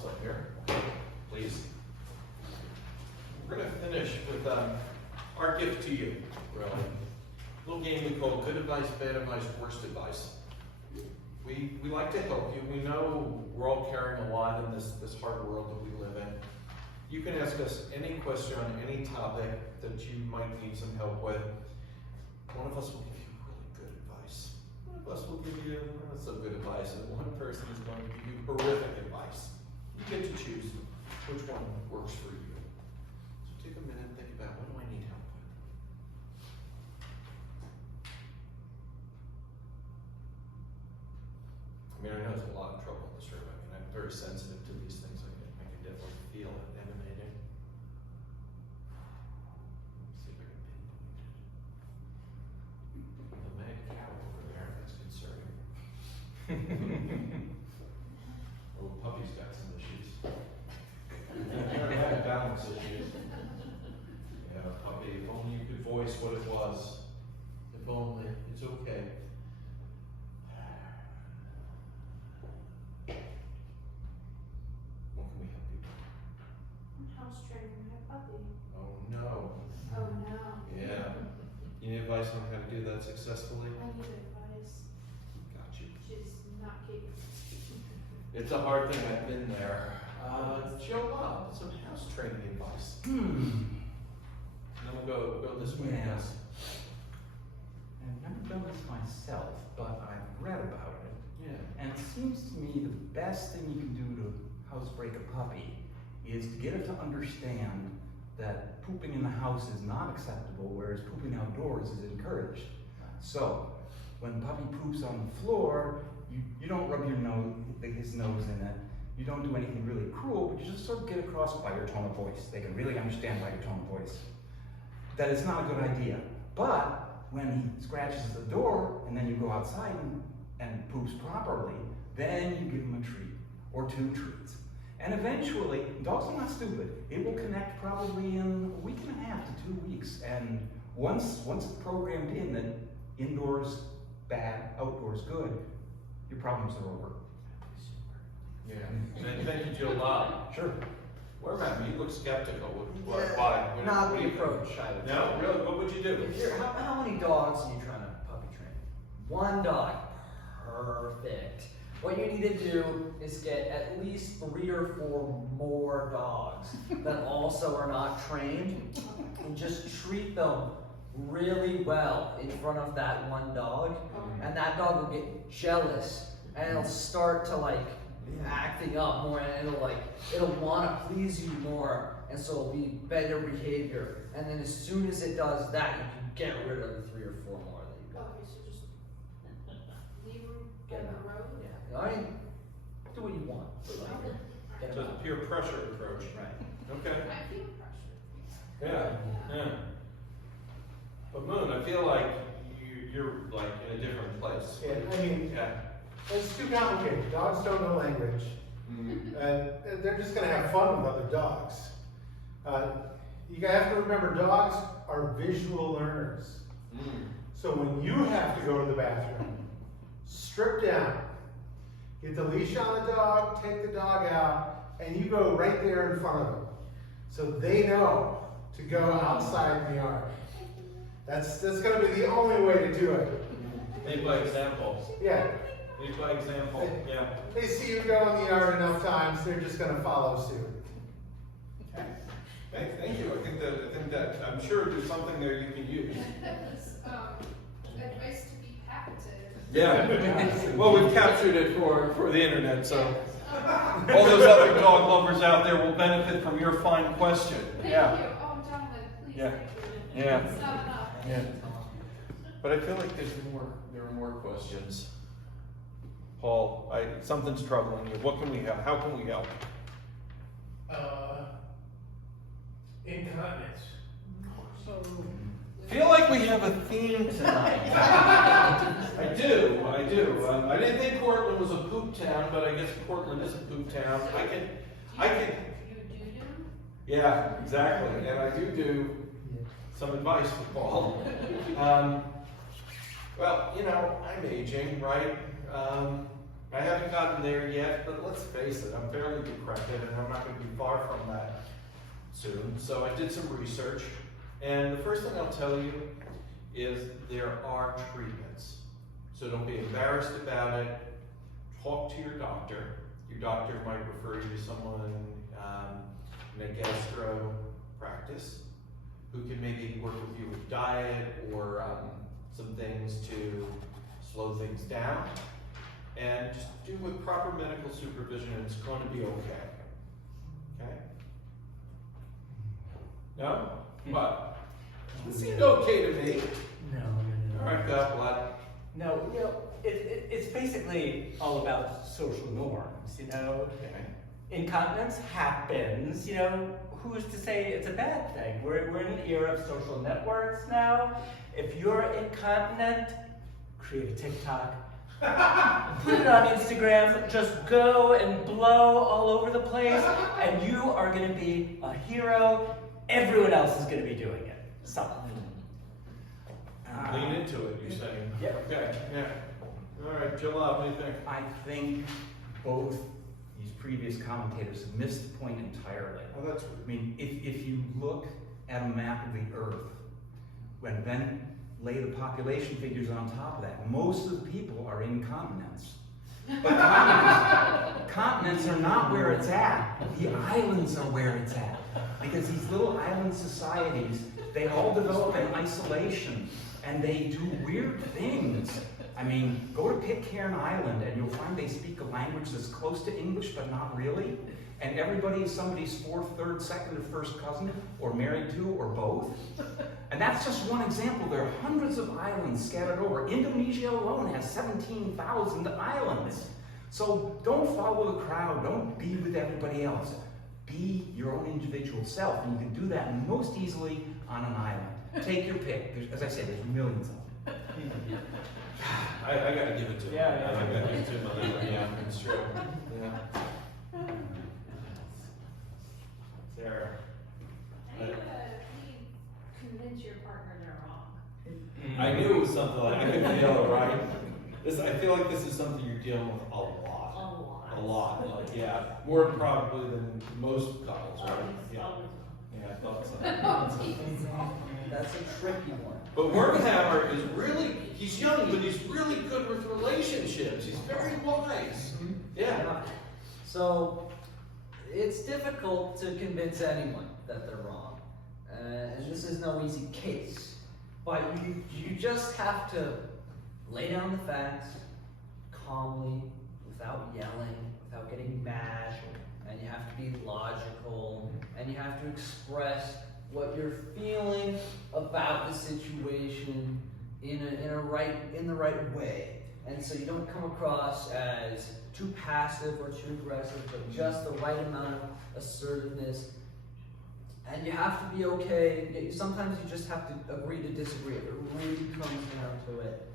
Alex up here, please. We're going to finish with our gift to you, really. A little game we call Good Advice, Bad Advice, Worst Advice. We like to help you. We know we're all carrying a lot in this hard world that we live in. You can ask us any question on any topic that you might need some help with. One of us will give you really good advice. One of us will give you not so good advice, and one person is going to give you horrific advice. You get to choose which one works for you. So take a minute and think about, what do I need help with? I mean, I know there's a lot of trouble in this room. I mean, I'm very sensitive to these things. I can definitely feel it emanating. Let's see if I can pinpoint it. The mad cow over there, that's concerning. Oh, puppy's got some issues. Never had balance issues. Yeah, puppy, if only you could voice what it was. If only. It's okay. What can we help you with? I'm house training my puppy. Oh no. Oh no. Yeah. You need advice on how to do that successfully? I need advice. Got you. She's not capable. It's a hard thing. I've been there. Joe Bob, some house training advice. And then we'll go this way. Yeah. Yes. I've never done this myself, but I've read about it. Yeah. And it seems to me the best thing you can do to housebreak a puppy is to get it to understand that pooping in the house is not acceptable, whereas pooping outdoors is encouraged. So, when puppy poops on the floor, you don't rub his nose in it. You don't do anything really cruel, but you just sort of get across by your tone of voice. They can really understand by your tone of voice that it's not a good idea. But when he scratches the door and then you go outside and poops properly, then you give him a treat or 2 treats. And eventually, dogs are not stupid. It will connect probably in a week and a half to 2 weeks. And once it's programmed in that indoors bad, outdoors good, your problems are over. Yeah. And thank you, Joe Bob. Sure. What about you? You look skeptical. Why? Not What do the you approach I would No, take. really? What would you do? If you're, how many dogs are you trying to puppy train? 1 dog. Perfect. What you need to do is get at least 3 or 4 more dogs that also are not trained, and just treat them really well in front of that 1 dog, and that dog will get jealous, and it'll start to like acting up more, and it'll want to please you more, and so it'll be better behavior. And then as soon as it does that, you can get rid of the 3 or 4 more that you got. Okay, so just leave her Get on them the road? Yeah. I mean, do what you want. But like, Okay. get So them it's a out. peer pressure approach. Right. Okay. I feel pressure. Yeah. But Moon, I feel like you're like in a different place. Yeah, I mean, Yeah. it's too complicated. Dogs don't know language, and they're just going to have fun with other dogs. You have to remember, dogs are visual learners. So when you have to go to the bathroom, strip down, get the leash on the dog, take the dog out, and you go right there in front of them. So they know to go outside in the yard. That's going to be the only way to do it. Lead by example. Yeah. Lead by example. Yeah. They see you go in the yard enough times, they're just going to follow suit. Thank you. I think that I'm sure there's something there you can use. Advice to be patented. Yeah. Well, we've captured it for the internet, so all those other dog lovers out there will benefit from your fine question. Thank Yeah. you. Oh, Jonathan, please. Yeah. Thank you. Yeah. It's not enough. Yeah. But I feel like there are more questions. Paul, something's troubling you. What can we help? How can we help? Incontinence. Feel like we have a theme tonight. I do. I didn't think Portland was a poop town, but I guess Portland is a poop town. I can. You do? Yeah, exactly. And I do some advice for Paul. Well, I'm aging, right? I haven't gotten there yet, but let's face it, I'm fairly decrepit and I'm not gonna be far from that soon. So I did some research, and the first thing I'll tell you is there are treatments. So don't be embarrassed about it. Talk to your doctor. Your doctor might refer you to someone in a gastro practice who can maybe work with you with diet or some things to slow things down. And just do with proper medical supervision, and it's going to be okay. Okay? No? What? It seemed okay to me. No. All right, go, what? No, you know, it's basically all about social norms, you know? Okay. Incontinence happens, you know, who's to say it's a bad thing? We're in an era of social networks now. If you're incontinent, create a TikTok. Put it on Instagram, just go and blow all over the place, and you are gonna be a hero. Everyone else is gonna be doing it. So. Lean into it, you're saying? Yeah. Okay, yeah. All right, Jill, what do you think? I think both these previous commentators have missed the point entirely. Oh, that's I mean, if you look at a map of the Earth, and then lay the population figures on top of that, most of the people are in continents. But continents are not where it's at. The islands are where it's at. Because these little island societies, they all develop in isolation, and they do weird things. I mean, go to Pitcairn Island and you'll find they speak a language that's close to English, but not really. And everybody is somebody's fourth, third, second, or first cousin, or married to, or both. And that's just one example. There are hundreds of islands scattered over. Indonesia alone has 17,000 islands. So don't follow the crowd. Don't be with everybody else. Be your own individual self. And you can do that most easily on an island. Take your pick. As I said, there's millions of them. I gotta give it to him. Yeah. I gotta give it to him on that one. Yeah, it's true. Yeah. Sarah. I think you convince your partner they're wrong. I knew it was something like, I could feel it, right? I feel like this is something you're dealing with a lot. A lot, like, yeah. More probably than most couples, right? Yeah. Yeah, I thought so. That's a tricky one. But Wormhammer is really, he's young, but he's really good with relationships. He's very wise. Yeah. So, it's difficult to convince anyone that they're wrong. And this is no easy case. But you just have to lay down the facts calmly, without yelling, without getting mad, and you have to be logical, and you have to express what you're feeling about the situation in the right way. And so you don't come across as too passive or too aggressive, but just the right amount of assertiveness. And you have to be okay. Sometimes you just have to agree to disagree. If it really comes down to it,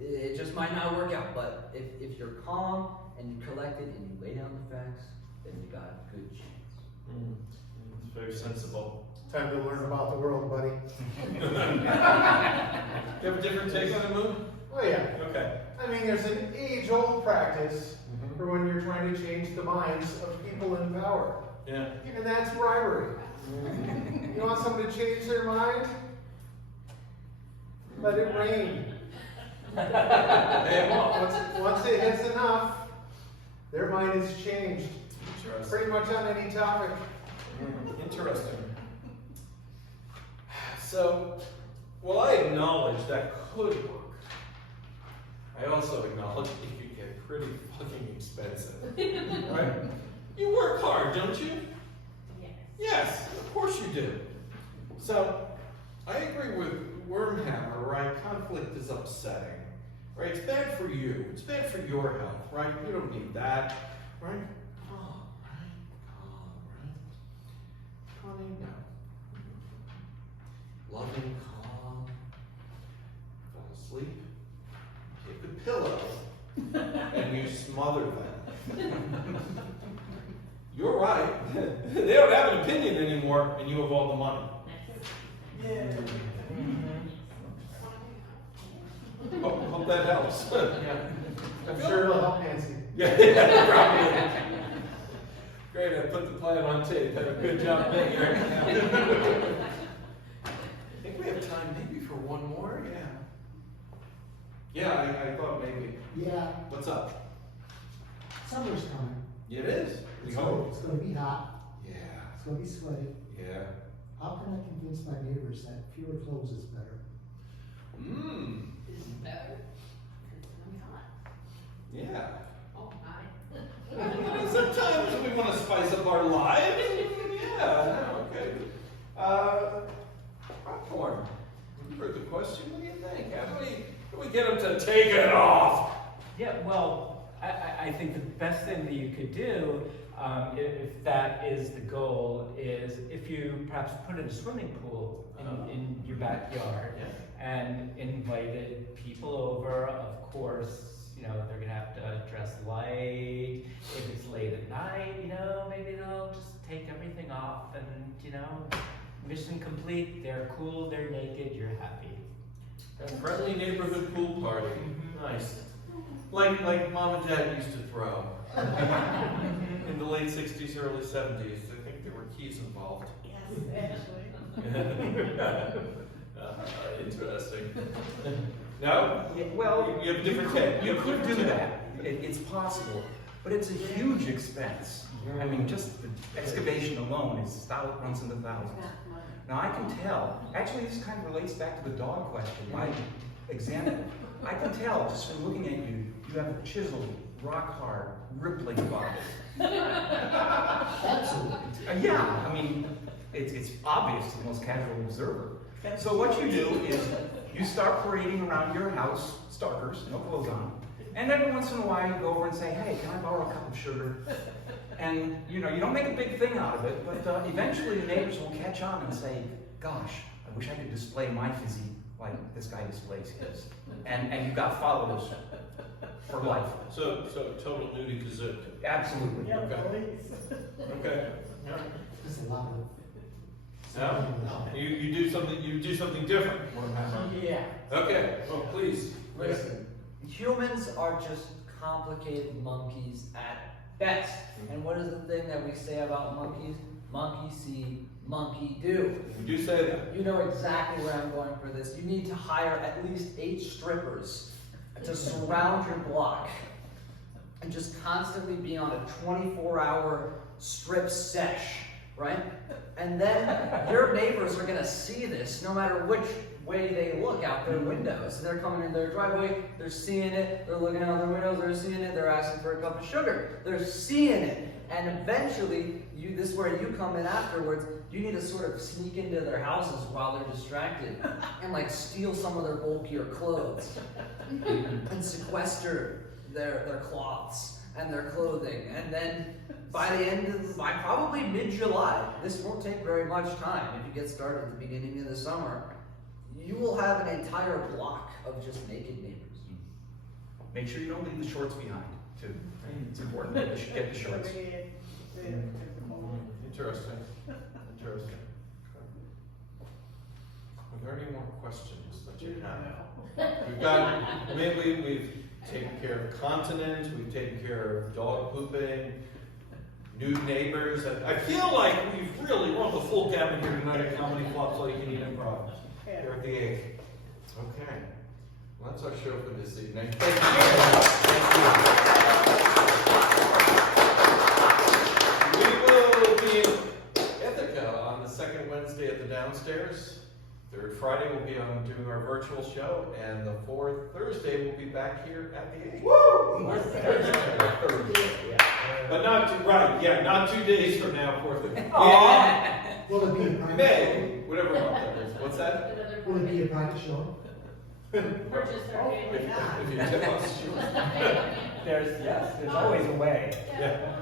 it just might not work out. But if you're calm and you're collected and you lay down the facts, then you got a good chance. It's very sensible. Time to learn about the world, buddy. You have a different take on the moon? Oh yeah. Okay. I mean, there's an age-old practice for when you're trying to change the minds of people in power. Yeah. And that's bribery. You want someone to change their mind? Let it rain. Hey, Once it hits enough, their mind is changed. Interesting. Pretty much on any topic. Interesting. So, while I acknowledge that could work, I also acknowledge it could get pretty fucking expensive. Right? You work hard, don't you? Yes. Yes, of course you do. So, I agree with Wormhammer, right? Conflict is upsetting. Right? It's bad for you. It's bad for your health, right? You don't need that. Right? Calm, right? Honey, no. Loving, calm. Fall asleep. Take a pillow. And you smother them. You're right. They don't have an opinion anymore, and you have all the money. Hope that helps. I'm sure it'll help Nancy. Yeah, probably. Great, I put the plan on tape. Have a good job being here. I think we have time maybe for one more, yeah. Yeah, I thought maybe. Yeah, What's up? summer's coming. It is. We It's hope. gonna be hot, Yeah, it's gonna be sweaty. yeah. How can I convince my neighbors that fewer clothes is better? Mmm, Is it better? It's gonna be hot. yeah. Oh, hi. Sometimes we want to spice up our lives. Yeah, okay. Popcorn. You heard the question. What do you think? How do we get them to take it off? Yeah, well, I think the best thing that you could do, if that is the goal, is if you perhaps put in a swimming pool in your backyard and invited people over. Of course, you know, they're gonna have to dress light. If it's late at night, you know, maybe they'll just take everything off and, you know, mission complete. They're cool, they're naked, you're happy. A friendly neighborhood pool party. Nice. Like mom and dad used to throw. In the late 60s, early 70s. I think there were keys involved. Yes, actually. Interesting. No? Yeah, well, You have a different take. You could do that. It's possible, but it's a huge expense. I mean, just the excavation alone runs into thousands. Now I can tell. Actually, this kind of relates back to the dog question. My example. I can tell just from looking at you. You have a chiseled, rock hard, rippling body. Absolutely. Yeah, I mean, it's obvious to the most casual observer. So what you do is you start parading around your house, starters, no clothes on, and every once in a while you go over and say, hey, can I borrow a cup of sugar? And you know, you don't make a big thing out of it, but eventually the neighbors will catch on and say, gosh, I wish I could display my physique like this guy displays his. And you've got followers for life. So total nudie kazoo. Absolutely. Okay. Yeah. There's a lot of. No? You do something different. Yeah. Okay. Oh, please. Listen, humans are just complicated monkeys at best. And what is the thing that we say about monkeys? Monkey see, monkey do. We do say that. You know exactly where I'm going for this. You need to hire at least 8 strippers to surround your block and just constantly be on a 24-hour strip sesh, right? And then your neighbors are gonna see this no matter which way they look out their windows. They're coming in their driveway, they're seeing it, they're looking out their windows, they're seeing it, they're asking for a cup of sugar. They're seeing it. And eventually, this is where you come in afterwards, you need to sort of sneak into their houses while they're distracted and like steal some of their bulkier clothes and sequester their cloths and their clothing. And then by probably mid-July, this won't take very much time if you get started at the beginning of the summer, you will have an entire block of just naked neighbors. Make sure you don't leave the shorts behind, too. It's important that you should get the shorts. Interesting. Interesting. Are there any more questions that you have? We've got, maybe we've taken care of continence, we've taken care of dog pooping, nude neighbors. I feel like we've really run the full gamut here tonight at Comedy Flops All You Can Eat Improv. Here at the 8th. Okay. Well, that's our show for this evening. Thank you. We will be in Ithaca on the second Wednesday at the downstairs. Third Friday we'll be on doing our virtual show, and the fourth Thursday we'll be back here at the 8th. Woo! But not 2 days from now, fourth. Will it be a private May, whatever month that is. What's that? show? Will it be a private show? Purchase their family. If you tip us, sure. There's always a way. Yeah.